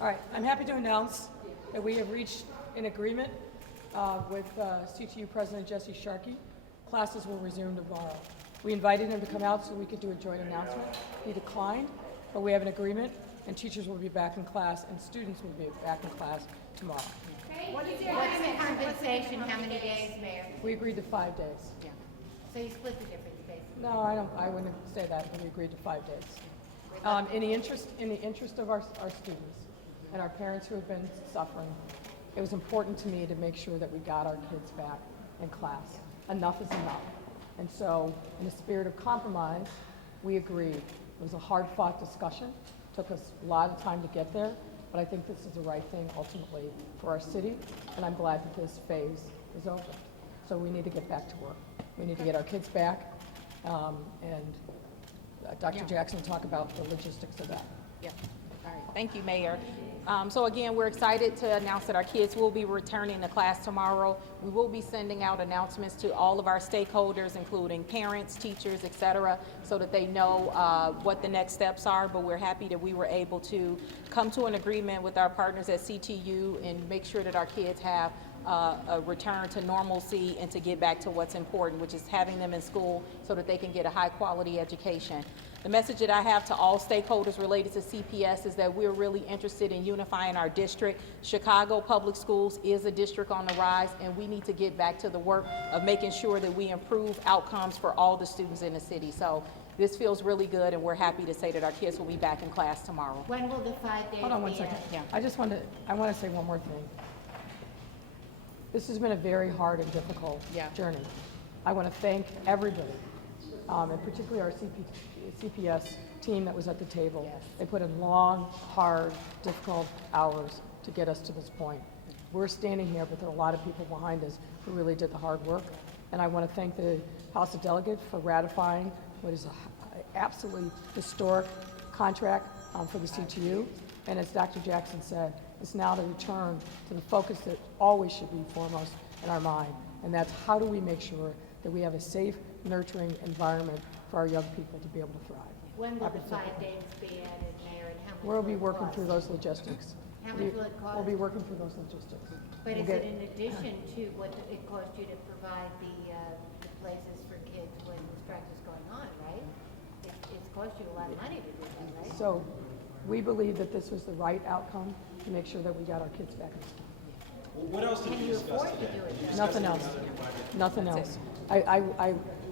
All right, I'm happy to announce that we have reached an agreement with CTU President Jesse Sharkey. Classes will resume tomorrow. We invited him to come out so we could do a joint announcement. He declined, but we have an agreement, and teachers will be back in class, and students will be back in class tomorrow. What's the compensation, how many days, Mayor? We agreed to 5 days. Yeah. So you split the difference, basically? No, I wouldn't say that, but we agreed to 5 days. In the interest of our students and our parents who have been suffering, it was important to me to make sure that we got our kids back in class. Enough is enough. And so, in the spirit of compromise, we agreed. It was a hard-fought discussion. Took us a lot of time to get there, but I think this is the right thing ultimately for our city, and I'm glad that this phase is over. So we need to get back to work. We need to get our kids back, and Dr. Jackson will talk about the logistics of that. Yeah. All right. Thank you, Mayor. So again, we're excited to announce that our kids will be returning to class tomorrow. We will be sending out announcements to all of our stakeholders, including parents, teachers, et cetera, so that they know what the next steps are. But we're happy that we were able to come to an agreement with our partners at CTU and make sure that our kids have a return to normalcy and to get back to what's important, which is having them in school so that they can get a high quality education. The message that I have to all stakeholders related to CPS is that we're really interested in unifying our district. Chicago Public Schools is a district on the rise, and we need to get back to the work of making sure that we improve outcomes for all the students in the city. So this feels really good, and we're happy to say that our kids will be back in class tomorrow. When will the 5 days Hold on one be? second. Yeah. I want to say one more thing. This has been a very hard and difficult journey. I want to thank everybody, and particularly our CPS team that was at the table. Yes. They put in long, hard, difficult hours to get us to this point. We're standing here, but there are a lot of people behind us who really did the hard work. And I want to thank the House of Delegates for ratifying what is an absolutely historic contract for the CTU. And as Dr. Jackson said, it's now the return to the focus that always should be foremost in our mind. And that's how do we make sure that we have a safe, nurturing environment for our young people to be able to thrive. When will the 5 days be added, Mayor, and how much We'll will be it working cost? through those logistics. How much will it cost? We'll be working through those logistics. But We'll is get- it in addition to what it cost you to provide the places for kids when the strike is going on, right? It's cost you a lot of money to do that, right? So we believe that this was the right outcome to make sure that we got our kids back in school. What else did Can you you discuss afford to today? do it? Nothing else. Nothing else.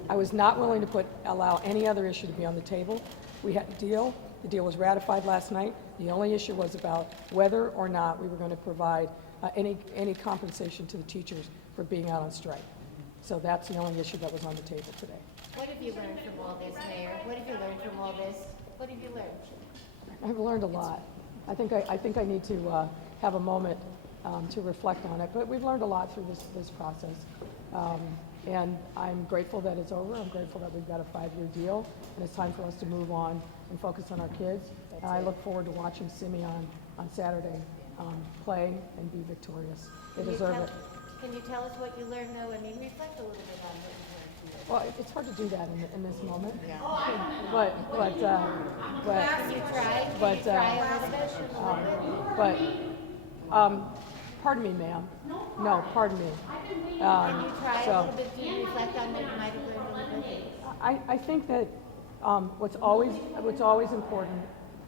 I was not willing to allow any other issue to be on the table. We had a deal. The deal was ratified last night. The only issue was about whether or not we were going to provide any compensation to the teachers for being out on strike. So that's the only issue that was on the table today. What have you learned from all this, Mayor? What have you learned from all this? What have you learned? I've learned a lot. I think I need to have a moment to reflect on it. But we've learned a lot through this process. And I'm grateful that it's over. I'm grateful that we've got a 5-year deal, and it's time for us to move on and focus on our kids. And I look forward to watching Simeon on Saturday play and be victorious. They deserve it. Can you tell us what you learned, though? I mean, reflect a little bit on what you learned from this. Well, it's hard to do that in this moment. Yeah. But You tried? But, Did you try a little bit? pardon me, ma'am. No, pardon me. Can you try a little bit? Do you reflect on what you might have learned a little bit? I think that what's always important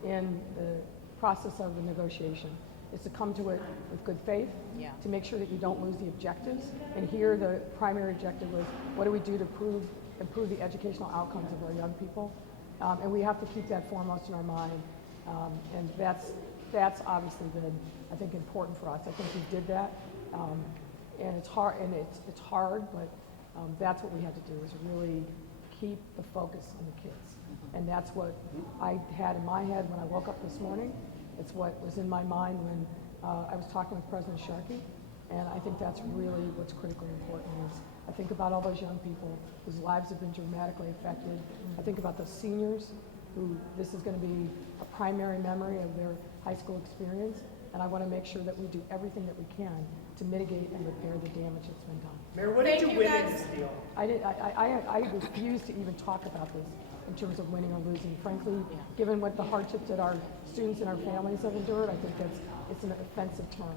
in the process of the negotiation is to come to it with good faith, to make sure that you don't lose the objectives. And here the primary objective was, what do we do to improve the educational outcomes of our young people? And we have to keep that foremost in our mind. And that's obviously been, I think, important for us. I think we did that. And it's hard, but that's what we had to do, is really keep the focus on the kids. And that's what I had in my head when I woke up this morning. It's what was in my mind when I was talking with President Sharkey. And I think that's really what's critically important. Is I think about all those young people whose lives have been dramatically affected. I think about those seniors who this is going to be a primary memory of their high school experience. And I want to make sure that we do everything that we can to mitigate and repair the damage that's been done. Mayor, what did you win in this deal? I refuse to even talk about this in terms of winning or losing. Frankly, given what the hardships that our students and our families have endured, I think it's an offensive term.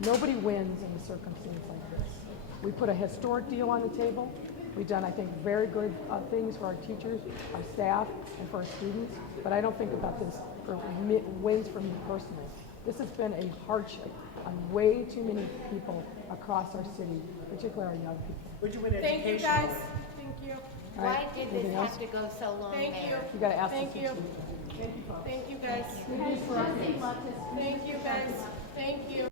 Nobody wins in a circumstance like this. We put a historic deal on the table. We've done, I think, very good things for our teachers, our staff, and for our students, but I don't think about this for wins for me personally. This has been a hardship on way too many people across our city, particularly our young people. Would you win education? Thank you, guys. Thank you. All Why right, did this anything else? have to go so long, Thank you. Mayor? You gotta ask Thank the you. teachers. Thank you, folks. Thank you, guys. Thank you, guys. Thank you.